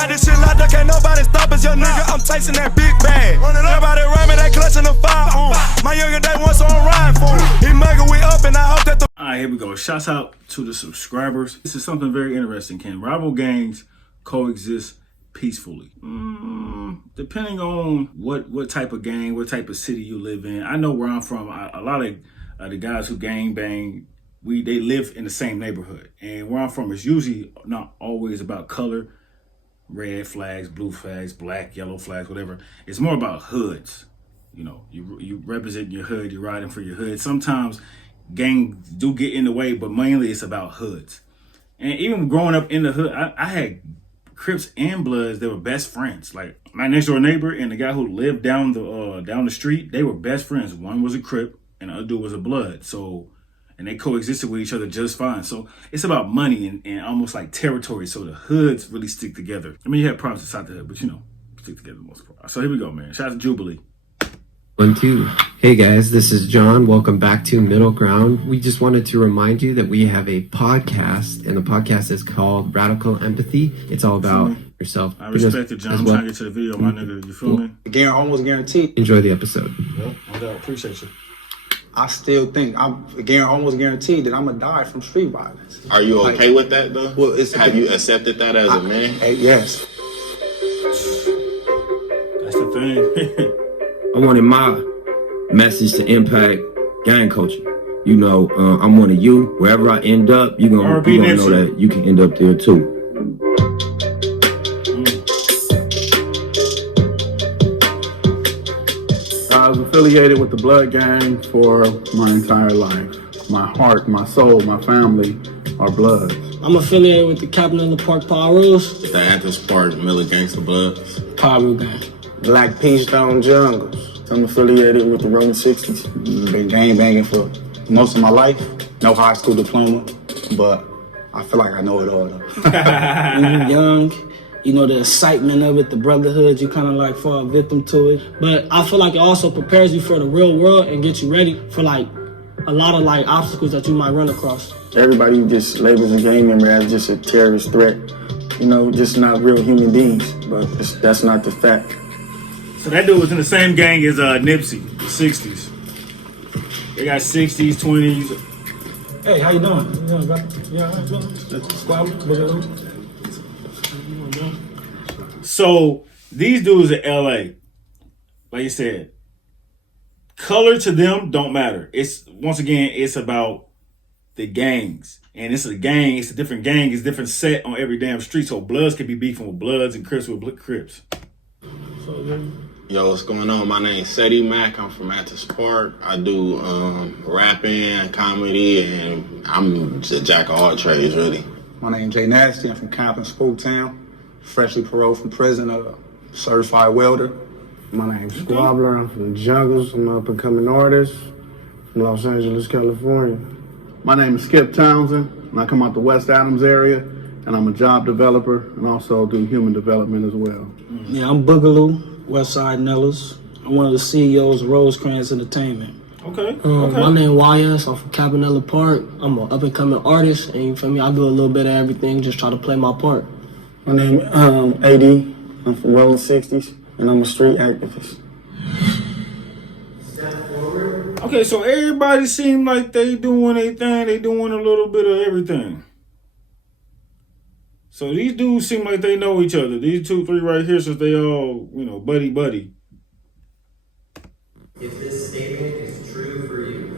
got this shit locked up, can't nobody stop us, young nigga. I'm chasing that big bag. Everybody around me, they clutching the fire. My younger day once on ride for him. He mugger, we up, and I hope that the. Alright, here we go. Shouts out to the subscribers. This is something very interesting. Can rival gangs coexist peacefully? Depending on what type of gang, what type of city you live in. I know where I'm from. A lot of the guys who gang bang, they live in the same neighborhood. And where I'm from is usually not always about color, red flags, blue flags, black, yellow flags, whatever. It's more about hoods. You know, you represent your hood, you're riding for your hood. Sometimes gangs do get in the way, but mainly it's about hoods. And even growing up in the hood, I had Crips and Bloods that were best friends. Like my next door neighbor and the guy who lived down the street, they were best friends. One was a Crip and the other dude was a Blood. So, and they coexisted with each other just fine. So it's about money and almost like territory. So the hoods really stick together. I mean, you have problems inside the hood, but you know, stick together the most part. So here we go, man. Shout out to Jubilee. 1, 2. Hey guys, this is John. Welcome back to Middle Ground. We just wanted to remind you that we have a podcast, and the podcast is called Radical Empathy. It's all about yourself. I respect it, John. I'm trying to get to the video, my nigga. You feel me? Almost guaranteed. Enjoy the episode. Well, I appreciate you. I still think I'm almost guaranteed that I'm gonna die from street violence. Are you okay with that though? Well, have you accepted that as a man? Yes. That's the thing. I wanted my message to impact gang culture. You know, I'm one of you. Wherever I end up, you're gonna know that you can end up there too. I was affiliated with the Blood Gang for my entire life. My heart, my soul, my family are Bloods. I'm affiliated with the Captain Park Power Rules. The Athens Park Miller Gangsta Bloods. Power Gang. Black Peachstone Jungles. I'm affiliated with the Rolling 60s. Been gang banging for most of my life. No high school diploma, but I feel like I know it all though. When you're young, you know, the excitement of it, the brotherhood, you kind of like fall victim to it. But I feel like it also prepares you for the real world and gets you ready for like a lot of like obstacles that you might run across. Everybody just labels a gang member as just a terrorist threat. You know, just not real human beings, but that's not the fact. So that dude was in the same gang as Nipsey, the 60s. They got 60s, 20s. Hey, how you doing? You doing, bro? So these dudes in LA, like you said, color to them don't matter. It's once again, it's about the gangs. And it's a gang, it's a different gang, it's a different set on every damn street. So Bloods could be beefing with Bloods and Crips with Crips. Yo, what's going on? My name's Seti Mack. I'm from Athens Park. I do rapping, comedy, and I'm just a jack of all trades, really. My name's Jay Nasty. I'm from Compton, Spooktown. Freshly paroled from prison, a certified welder. My name's Squabbler. I'm from the Jungles. I'm an up-and-coming artist from Los Angeles, California. My name is Skip Townsend, and I come out the West Adams area, and I'm a job developer and also do human development as well. Yeah, I'm Boogaloo. Westside Nellis. I'm one of the CEOs of Rosecrans Entertainment. Okay. My name YS. I'm from Cabanella Park. I'm an up-and-coming artist, and you feel me? I do a little bit of everything, just try to play my part. My name AD. I'm from Rolling 60s, and I'm a street activist. Okay, so everybody seem like they doing their thing. They doing a little bit of everything. So these dudes seem like they know each other. These 2, 3 right here, since they all, you know, buddy. If this statement is true for you,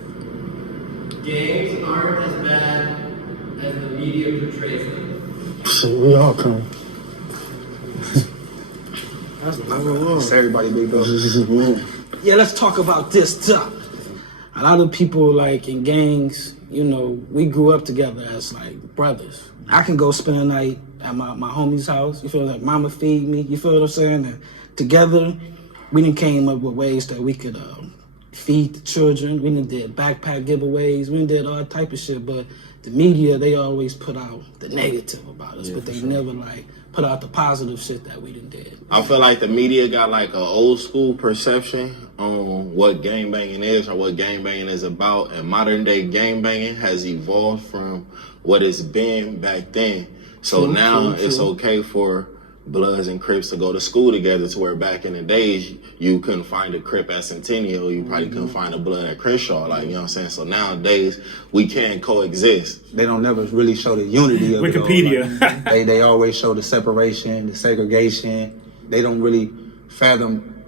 gangs aren't as bad as the media portrays them. So we all come. That's everybody big though. Yeah, let's talk about this stuff. A lot of people like in gangs, you know, we grew up together as like brothers. I can go spend a night at my homie's house. You feel like mama feed me. You feel what I'm saying? And together, we done came up with ways that we could feed the children. We done did backpack giveaways. We done did all type of shit. But the media, they always put out the negative about us, but they never like put out the positive shit that we done did. I feel like the media got like an old school perception on what gangbanging is or what gangbanging is about. And modern day gangbanging has evolved from what it's been back then. So now it's okay for Bloods and Crips to go to school together, to where back in the days you couldn't find a Crip at Centennial, you probably couldn't find a Blood at Crenshaw, like, you know what I'm saying? So nowadays we can coexist. They don't never really show the unity of Wikipedia. it all. Like, they always show the separation, the segregation. They don't really fathom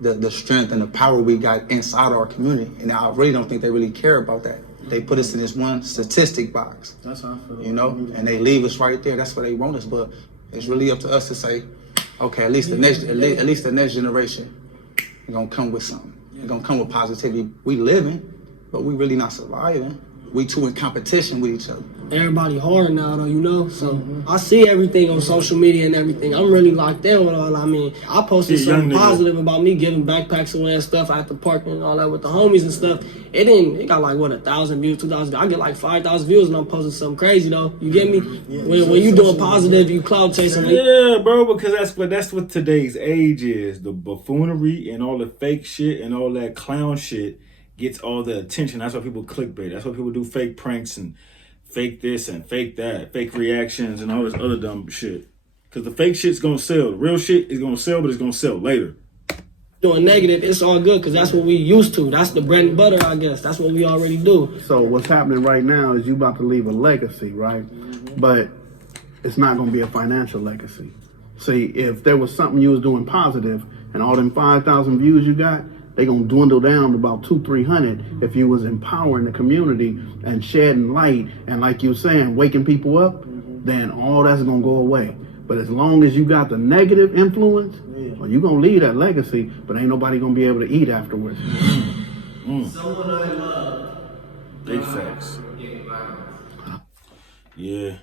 the strength and the power we got inside our community. And I really don't think they really care about that. They put us in this one statistic box. That's how I feel. You know, and they leave us right there. That's where they want us. But it's really up to us to say, okay, at least the next generation is gonna come with something. It's gonna come with positivity. We living, but we really not surviving. We too in competition with each other. Everybody hard now though, you know? So I see everything on social media and everything. I'm really locked in with all. I mean, I posted something positive about me giving backpacks away and stuff at the park and all that with the homies and stuff. It got like, what, 1,000 views, 2,000. I get like 5,000 views and I'm posting something crazy though. You get me? When you doing positive, you cloud chasing. Yeah, bro, because that's what today's age is. The buffoonery and all the fake shit and all that clown shit gets all the attention. That's why people clickbait. That's why people do fake pranks and fake this and fake that, fake reactions and all this other dumb shit. Because the fake shit's gonna sell. The real shit is gonna sell, but it's gonna sell later. Doing negative, it's all good because that's what we used to. That's the bread and butter, I guess. That's what we already do. So what's happening right now is you about to leave a legacy, right? But it's not gonna be a financial legacy. See, if there was something you was doing positive and all them 5,000 views you got, they gonna dwindle down to about 200-300 if you was empowering the community and shedding light and, like you were saying, waking people up, then all that's gonna go away. But as long as you got the negative influence, well, you gonna leave that legacy, but ain't nobody gonna be able to eat afterwards. Someone I love. Big facts. Yeah.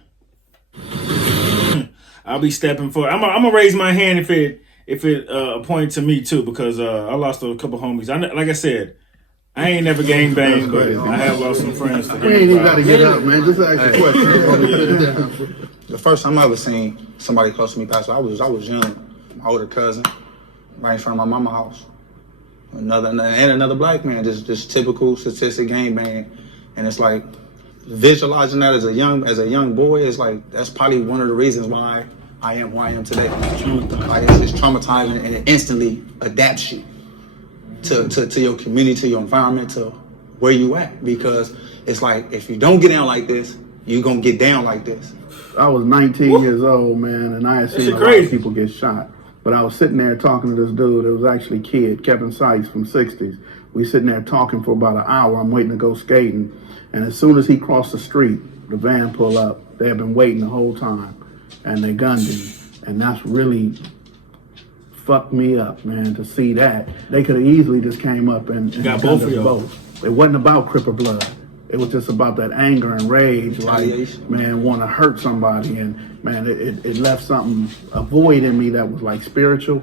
I'll be stepping for it. I'm gonna raise my hand if it pointed to me too, because I lost a couple homies. Like I said, I ain't never gang banged, but I have lost some friends. You ain't even got to get up, man. Just ask a question. The first time I ever seen somebody close to me pass away, I was young. My older cousin, right in front of my mama's house. Another black man, just typical statistic gang banging, and it's like visualizing that as a young boy is like that's probably one of the reasons why I am who I am today. Like it's traumatizing and it instantly adapts you to your community, to your environment, to where you at. Because it's like if you don't get down like this, you gonna get down like this. I was 19 years old, man, and I had seen a lot of people get shot. But I was sitting there talking to this dude. It was actually Kevin Sykes from 60s. We sitting there talking for about an hour. I'm waiting to go skating. And as soon as he crossed the street, the van pulled up. They had been waiting the whole time. And they gunned him. And that's really fucked me up, man, to see that. They could have easily just came up and got both of y'all. It wasn't about Crip or Blood. It was just about that anger and rage, like, man, want to hurt somebody. And, man, it left something, a void in me that was, like, spiritual.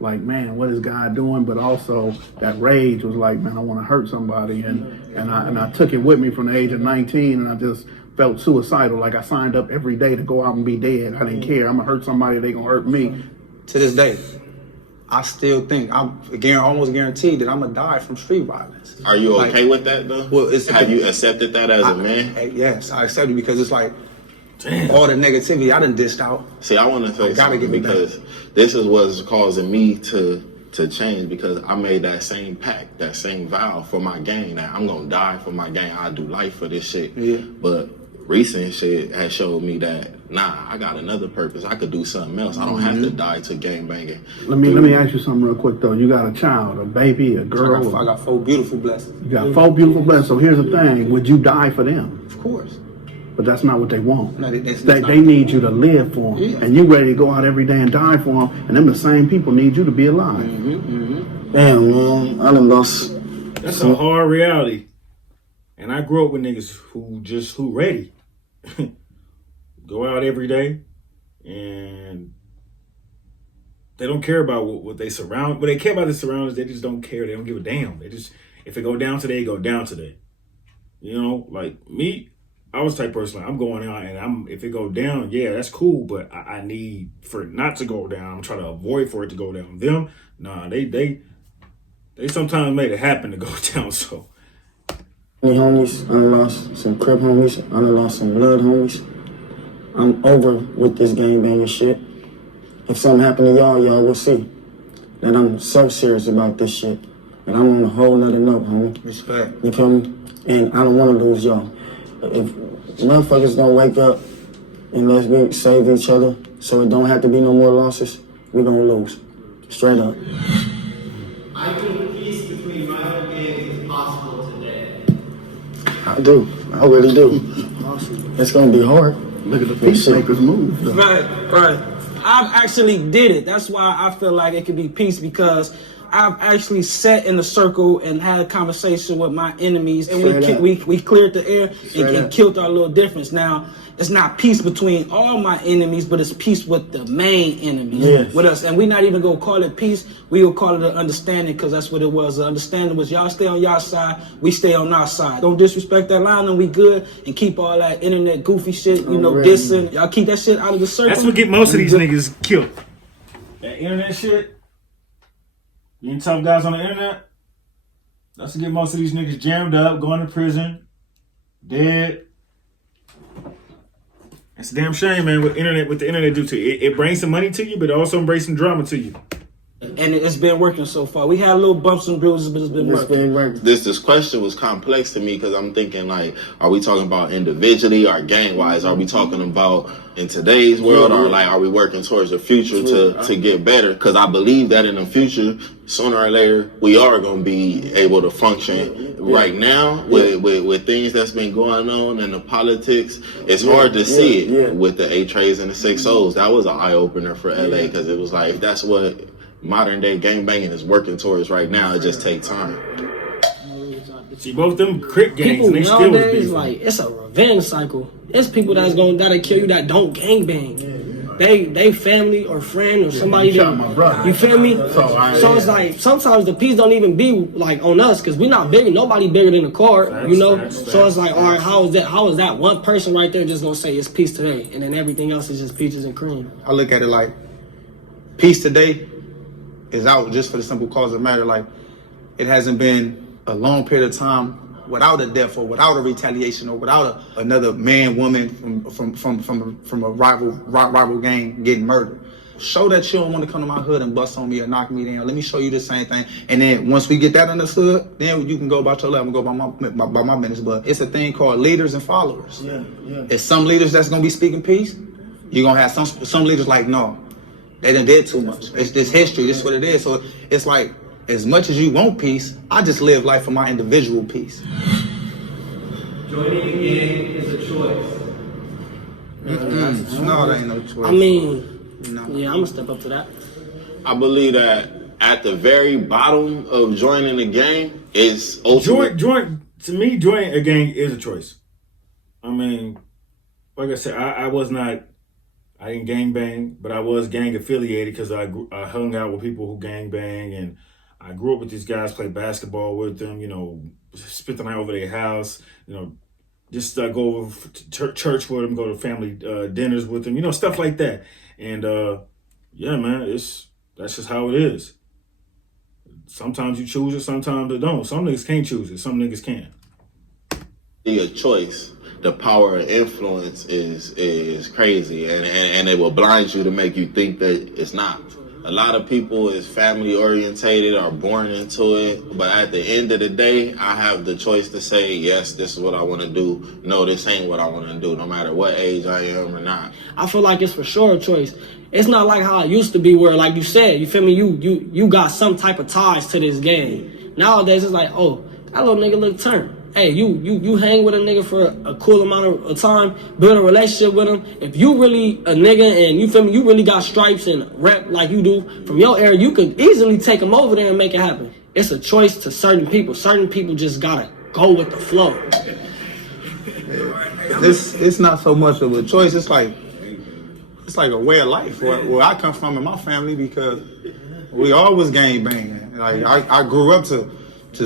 Like, man, what is God doing? But also that rage was like, man, I want to hurt somebody. And I took it with me from the age of 19, and I just felt suicidal. Like I signed up every day to go out and be dead. I didn't care. I'm going to hurt somebody, they going to hurt me. To this day, I still think, I'm almost guaranteed that I'm going to die from street violence. Are you okay with that, though? Well, have you accepted that as a man? Yes, I accept it because it's like, all the negativity I done dished out. See, I want to say something because this is what's causing me to change, because I made that same pact, that same vow for my gang that I'm going to die for my gang. I do life for this shit. Yeah. But recent shit has showed me that, nah, I got another purpose. I could do something else. I don't have to die to gang banging. Let me ask you something real quick, though. You got a child, a baby, a girl. I got 4 beautiful blessings. You got 4 beautiful blessings. So here's the thing. Would you die for them? Of course. But that's not what they want. No, they need you to live for them. Yeah. And you ready to go out every day and die for them. And them the same people need you to be alive. Damn, man. I done lost. That's a hard reality. And I grew up with niggas who ready. Go out every day and they don't care about what they surround, but they care about the surroundings. They just don't care. They don't give a damn. They just, if it go down today, it go down today. You know, like me, I was the type of person, like, I'm going out and if it go down, yeah, that's cool, but I need for it not to go down. I'm trying to avoid for it to go down. Them, nah, they sometimes made it happen to go down, so. Homies, I lost some Crip homies, I lost some Blood homies. I'm over with this gang banging shit. if something happened to y'all will see that I'm so serious about this shit. And I'm on a whole nother note, homie. Respect. You feel me? And I don't want to lose y'all. If motherfuckers don't wake up and let's save each other so it don't have to be no more losses, we're gonna lose. Straight up. I think peace between rival gangs is possible today. I do. I really do. It's gonna be hard. Look at the peacemakers move. Though. Right. I've actually did it. That's why I feel like it could be peace, because I've actually sat in a circle and had a conversation with my enemies, and we cleared the air and killed our little difference. Now, it's not peace between all my enemies, but it's peace with the main enemy, with us. And we not even gonna call it peace. We will call it an understanding, because that's what it was. The understanding was y'all stay on y'all side, we stay on our side. Don't disrespect that line, and we good. And keep all that internet goofy shit, dissing. Y'all keep that shit out of the circle. That's what get most of these niggas killed. That internet shit. Being tough guys on the internet, that's to get most of these niggas jammed up, going to prison, dead. It's a damn shame, man, what the internet do to you. It brings some money to you, but it also brings some drama to you. And it's been working so far. We had little bumps and bruises, but it's been working. This question was complex to me, because I'm thinking, like, are we talking about individually or gang-wise? Are we talking about in today's world, or like, are we working towards the future to get better? Because I believe that in the future, sooner or later, we are going to be able to function. Right now, with things that's been going on in the politics, it's hard to see it with the 8-Trays and the 6-Os. That was an eye-opener for LA, because it was like, if that's what modern day gangbanging is working towards right now, it just takes time. See, both them crit gangs, people and they still was beefing. like, it's a revenge cycle. It's people that'll kill you that don't gangbang. They family or friend or somebody that, you feel me? So it's like sometimes the peace don't even be like on us, because we're not bigger. Nobody bigger than the court, So it's like, all right, how is that one person right there just gonna say it's peace today, and then everything else is just peaches and cream? I look at it like peace today is out just for the simple cause of the matter. Like, it hasn't been a long period of time without a death or without a retaliation or without another man, woman from a rival gang getting murdered. Show that you don't want to come to my hood and bust on me or knock me down. Let me show you the same thing. And then once we get that understood, then you can go about your life and go by my business. But it's a thing called leaders and followers. It's some leaders that's gonna be speaking peace. You're gonna have some leaders like, no, they done did too much. It's this history, this is what it is. So it's like, as much as you want peace, I just live life for my individual peace. Joining a gang is a choice. No, that ain't no choice. I mean, yeah, I'm gonna step up to that. I believe that at the very bottom of joining a gang is ultimate. Joining a gang is a choice. I mean, like I said, I didn't gang bang, but I was gang affiliated, because I hung out with people who gang bang, and I grew up with these guys, played basketball with them, spent the night over their house, just go over to church with them, go to family dinners with them, stuff like that. And yeah, man, that's just how it is. Sometimes you choose it, sometimes you don't. Some niggas can't choose it, some niggas can. A choice. The power of influence is crazy, and it will blind you to make you think that it's not. A lot of people is family orientated, are born into it, but at the end of the day, I have the choice to say, yes, this is what I want to do. No, this ain't what I want to do, no matter what age I am or not. I feel like it's for sure a choice. It's not like how it used to be, where, like you said, you feel me, you got some type of ties to this game. Nowadays, it's like, oh, that little nigga look turned. Hey, you hang with a nigga for a cool amount of time, build a relationship with him. If you really a nigga and you feel me, you really got stripes and rep like you do from your area, you could easily take him over there and make it happen. It's a choice to certain people. Certain people just gotta go with the flow. It's not so much of a choice. It's like a way of life where I come from in my family, because we always gang banging. Like I grew up to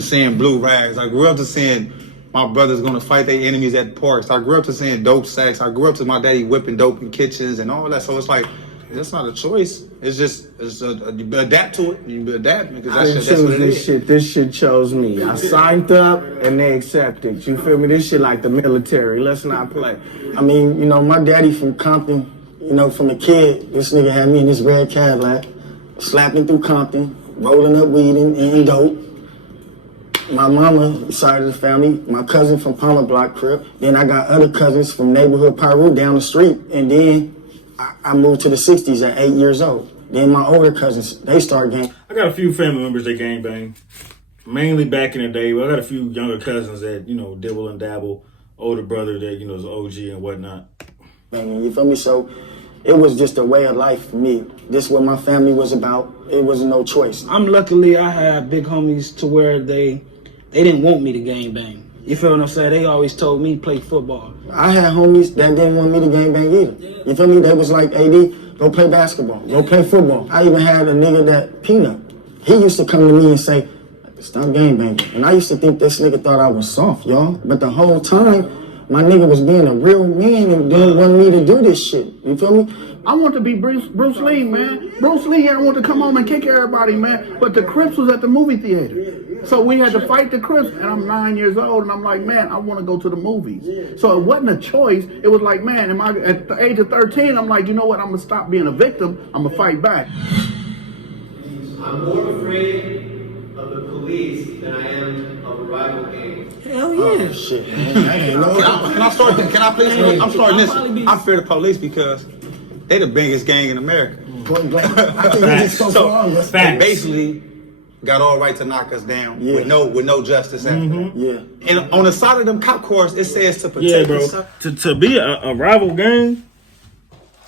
seeing blue rags. I grew up to seeing my brothers gonna fight their enemies at parks. I grew up to seeing dope sacks. I grew up to my daddy whipping dope in kitchens and all that. So it's like, that's not a choice. It's just, you adapt to it. You adapt, because I didn't choose this shit. This shit chose me. I signed up and they accepted. You feel me? This shit like the military. Let's not play. I mean, my daddy from Compton, You know, from a kid, this nigga had me in this red Cadillac, slapping through Compton, rolling up weed and dope. My mama side of the family, my cousin from Palmer Block Crib. Then I got other cousins from neighborhood Pyru down the street. And then I moved to the 60s at 8 years old. Then my older cousins, they start gang. I got a few family members that gang bang. Mainly back in the day, but I got a few younger cousins that, dibble and dabble. Older brother that, is OG and whatnot. Banging, you feel me? So it was just a way of life for me. This is what my family was about. It wasn't no choice. Luckily, I had big homies to where they didn't want me to gang bang. You feel what I'm saying? They always told me play football. I had homies that didn't want me to gang bang either. You feel me? They was like, AD, go play basketball, go play football. I even had a nigga that Peanut. He used to come to me and say, stop gang banging. And I used to think this nigga thought I was soft, y'all. But the whole time, my nigga was being a real man and didn't want me to do this shit. You feel me? I want to be Bruce Lee, man. Bruce Lee, I want to come home and kick everybody, man. But the Crips was at the movie theater. So we had to fight the Crips, and I'm 9 years old, and I'm like, man, I want to go to the movies. So it wasn't a choice. It was like, man, at the age of 13, I'm like, you know what? I'm going to stop being a victim. I'm going to fight back. I'm more afraid of the police than I am of a rival gang. Hell yeah. Oh, shit, man. Can I start? Can I please? I'm starting this. I fear the police because they the biggest gang in America. I think we just so they basically got all right to knock us down with no justice after that. Yeah. And on the side of them cop cars, it says to protect us. To be a rival gang,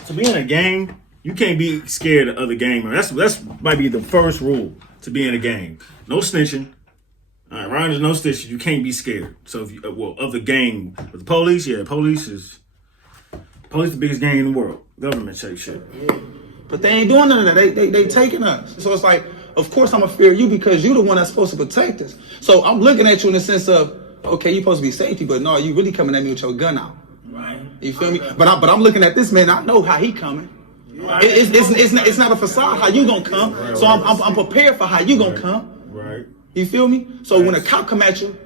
to be in a gang, you can't be scared of other gang members. That's might be the first rule to be in a gang. No snitching. All right, Ryan, there's no snitching. You can't be scared. So if you, of the gang, with the police, police the biggest gang in the world. Government shit. But they ain't doing none of that. They taking us. So it's like, of course I'm gonna fear you because you're the one that's supposed to protect us. So I'm looking at you in the sense of, okay, you're supposed to be safety, but no, you really coming at me with your gun out. Right. You feel me? But I'm looking at this man. I know how he coming. Right. It's not a facade how you gonna come. Right, so I'm prepared for how you gonna come. Right. You feel me? So when a cop come at you,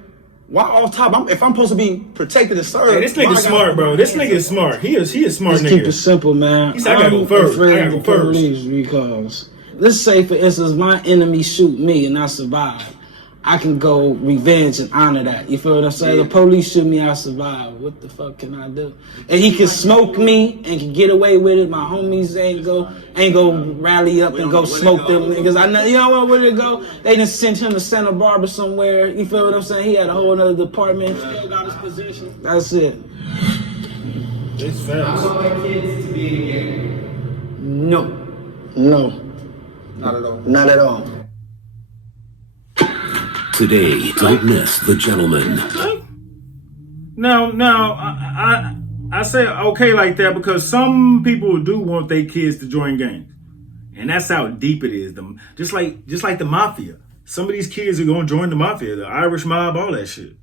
why off top? If I'm supposed to be protected and served. Hey, this nigga's smart, bro. This nigga is smart. He is smart. Let's nigga. keep it simple, man. He said, I gotta go first. I gotta go first. Because let's say, for instance, my enemy shoot me and I survive. I can go revenge and honor that. You feel what I'm saying? The police shoot me, I survive. What the fuck can I do? And he can smoke me and can get away with it. My homies ain't go rally up and go smoke them niggas. I know, you know where to go? They done sent him to Santa Barbara somewhere. You feel what I'm saying? He had a whole other department. Still got his position. That's it. It's fast. I want my kids to be in a gang. No. Not at all. Not at all. Today, don't miss the gentleman. Now, I say okay like that because some people do want their kids to join gangs, and that's how deep it is. Just like the mafia. Some of these kids are gonna join the mafia, the Irish mob, all that shit.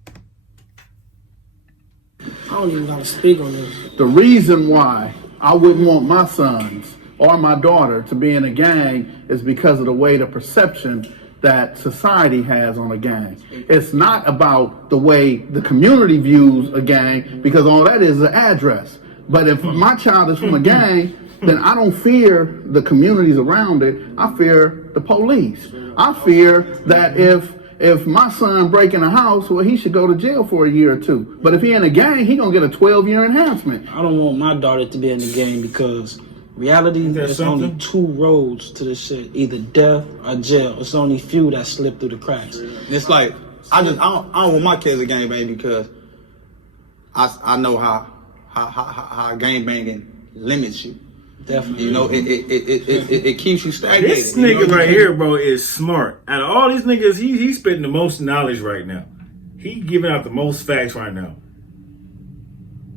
I don't even gotta speak on this. The reason why I wouldn't want my sons or my daughter to be in a gang is because of the way the perception that society has on a gang. It's not about the way the community views a gang, because all that is an address. But if my child is from a gang, then I don't fear the communities around it. I fear the police. I fear that if my son break in a house, well, he should go to jail for a year or two. But if he in a gang, he gonna get a 12-year enhancement. I don't want my daughter to be in the gang because reality, there's only two roads to this shit: either death or jail. It's only few that slip through the cracks. It's like I don't want my kids to gang bang because I know how gang banging limits you. Definitely. You know, it keeps you stagnated. This nigga right here, bro, is smart. Out of all these niggas, he's spitting the most knowledge right now. He giving out the most facts right now.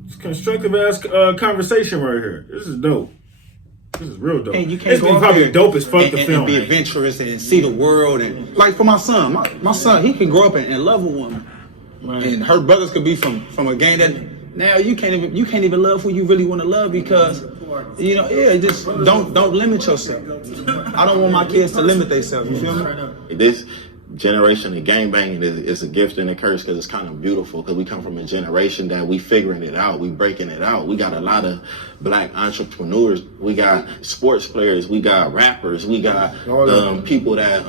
It's constructive ass conversation right here. This is dope. This is real dope. And you can't this is probably the dopest fuck the film. And be adventurous and see the world. And like for my son, my son, he can grow up and love a woman. Right. And her brothers could be from a gang that now you can't even love who you really want to love because just don't limit yourself. I don't want my kids to limit themselves. You feel me? generation of gangbanging is a gift and a curse because it's kind of beautiful because we come from a generation that we figuring it out, we breaking it out. We got a lot of black entrepreneurs, we got sports players, we got rappers, we got people that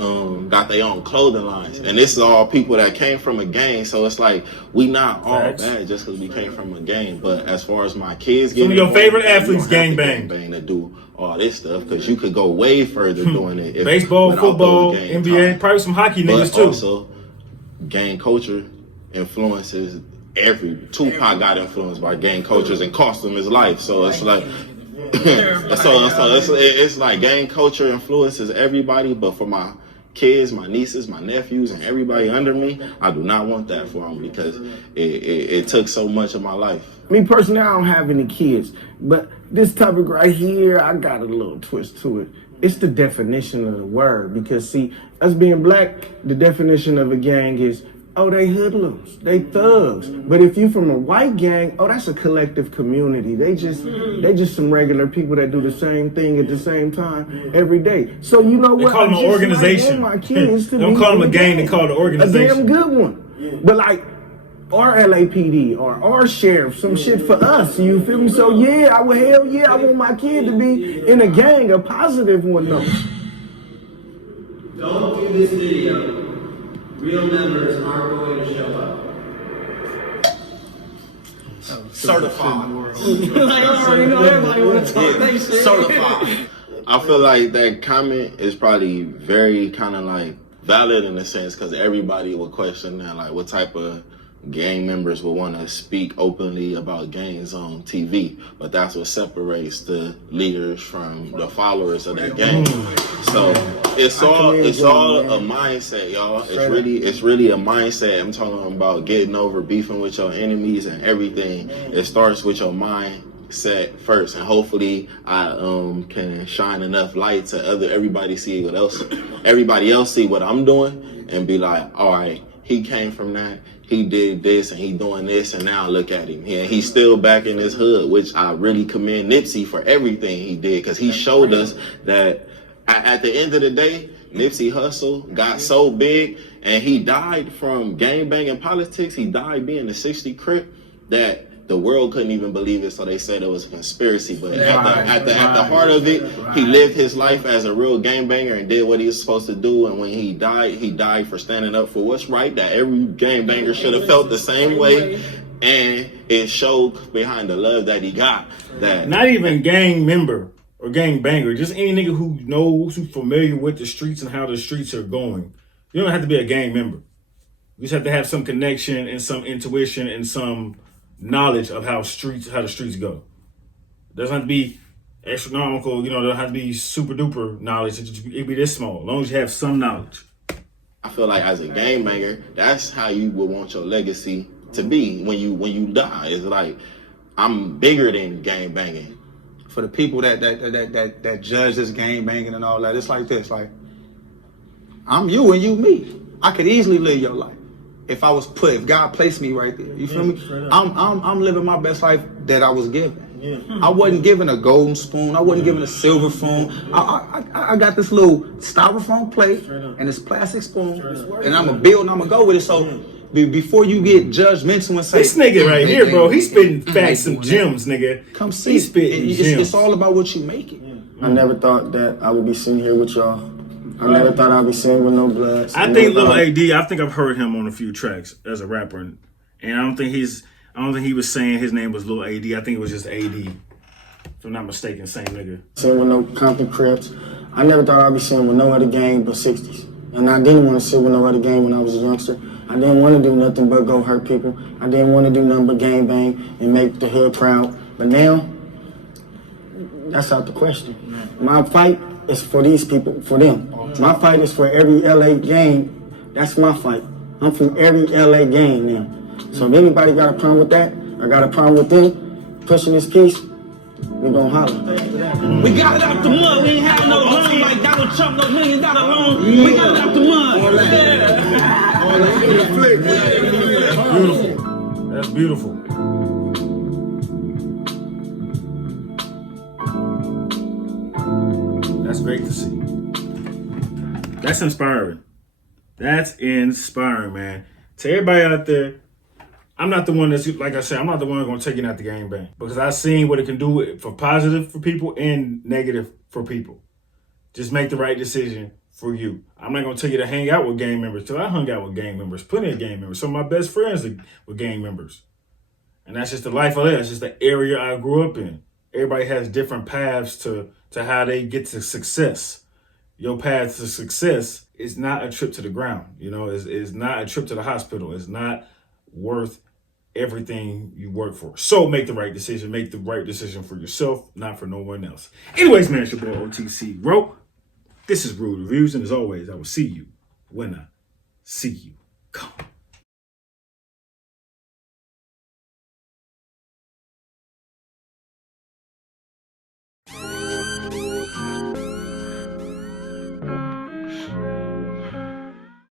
got their own clothing lines, and this is all people that came from a gang. So it's like we not all bad just because we came from a gang. But as far as my kids getting some of your favorite athletes gangbang to do all this stuff because you could go way further doing it. If, baseball, football, NBA, probably some hockey niggas too. Also, gang culture influences Tupac got influenced by gang cultures and cost him his life. So it's like, it's like gang culture influences everybody. But for my kids, my nieces, my nephews, and everybody under me, I do not want that for them because it took so much of my life. Me personally, I don't have any kids, but this topic right here, I got a little twist to it. It's the definition of the word, because see, us being black, the definition of a gang is, oh, they hoodlums, they thugs. But if you from a white gang, oh, that's a collective community. They just some regular people that do the same thing at the same time every day. So you know what? They call them an organization. My kids to don't call them a gang, they call it an organization. A damn good one. But like, our LAPD or our sheriff, some shit for us, you feel me? So yeah, I want my kid to be in a gang, a positive one though. Don't do this video. Real members aren't going to show up. Certified. Like, I already know everybody want to talk that shit. Certified. I feel like that comment is probably very kind of like valid in a sense because everybody would question that, like what type of gang members will want to speak openly about gangs on TV, but that's what separates the leaders from the followers of that gang. So it's all a mindset, y'all. It's really a mindset. I'm talking about getting over beefing with your enemies and everything. It starts with your mindset first, and hopefully I can shine enough light to everybody see everybody else see what I'm doing and be like, all right, he came from that. He did this and he doing this, and now look at him. He's still back in his hood, which I really commend Nipsey for everything he did, because he showed us that at the end of the day, Nipsey Hussle got so big and he died from gangbanging politics. He died being a 60 Crip that the world couldn't even believe it, so they said it was a conspiracy. But at the heart of it, he lived his life as a real gangbanger and did what he was supposed to do. And when he died for standing up for what's right. That every gangbanger should have felt the same way. And it showed behind the love that he got. That not even gang member or gangbanger, just any nigga who knows, who's familiar with the streets and how the streets are going. You don't have to be a gang member. You just have to have some connection and some intuition and some knowledge of how the streets go. It doesn't have to be astronomical, it doesn't have to be super duper knowledge. It be this small, as long as you have some knowledge. I feel like as a gangbanger, that's how you would want your legacy to be when you die. It's like, I'm bigger than gangbanging. For the people that judge this gangbanging and all that, it's like this, like, I'm you and you me. I could easily live your life. If God placed me right there, you feel me? I'm living my best life that I was given. I wasn't given a golden spoon. I wasn't given a silver spoon. I got this little styrofoam plate and this plastic spoon, and I'm gonna build and I'm gonna go with it. So before you get judgmental and say, this nigga right here, bro, he's spitting facts and gems, nigga. Come see, he's spitting gems. It's all about what you make it. I never thought that I would be sitting here with y'all. I never thought I'd be sitting with no blood. I think Lil AD, I think I've heard him on a few tracks as a rapper, and I don't think he was saying his name was Lil AD. I think it was just AD. If I'm not mistaken, same nigga. Sitting with no Compton Crips. I never thought I'd be sitting with no other gang but 60s. And I didn't want to sit with no other gang when I was a youngster. I didn't want to do nothing but go hurt people. I didn't want to do nothing but gang bang and make the hood proud. But now, that's out the question. My fight is for these people, for them. My fight is for every LA gang. That's my fight. I'm from every LA gang now. So if anybody got a problem with that, I got a problem with them pushing this piece, we gonna holler. We got it out the mud. We ain't had no loan like Donald Trump, no $1 million loan. We got it out the mud. Beautiful. That's beautiful. That's great to see. That's inspiring. That's inspiring, man. To everybody out there, I'm not the one that's, like I said, I'm not the one going to take it out the game bang. Because I've seen what it can do for positive for people and negative for people. Just make the right decision for you. I'm not going to tell you to hang out with gang members, because I hung out with gang members, plenty of gang members. Some of my best friends were gang members. And that's just the life I live. That's just the area I grew up in. Everybody has different paths to how they get to success. Your path to success is not a trip to the ground. You know, it's not a trip to the hospital. It's not worth everything you work for. So make the right decision. Make the right decision for yourself, not for no one else. Anyways, man, it's your boy OTC Ro. This is Rude Reviews, and as always, I will see you when I see you. Come on.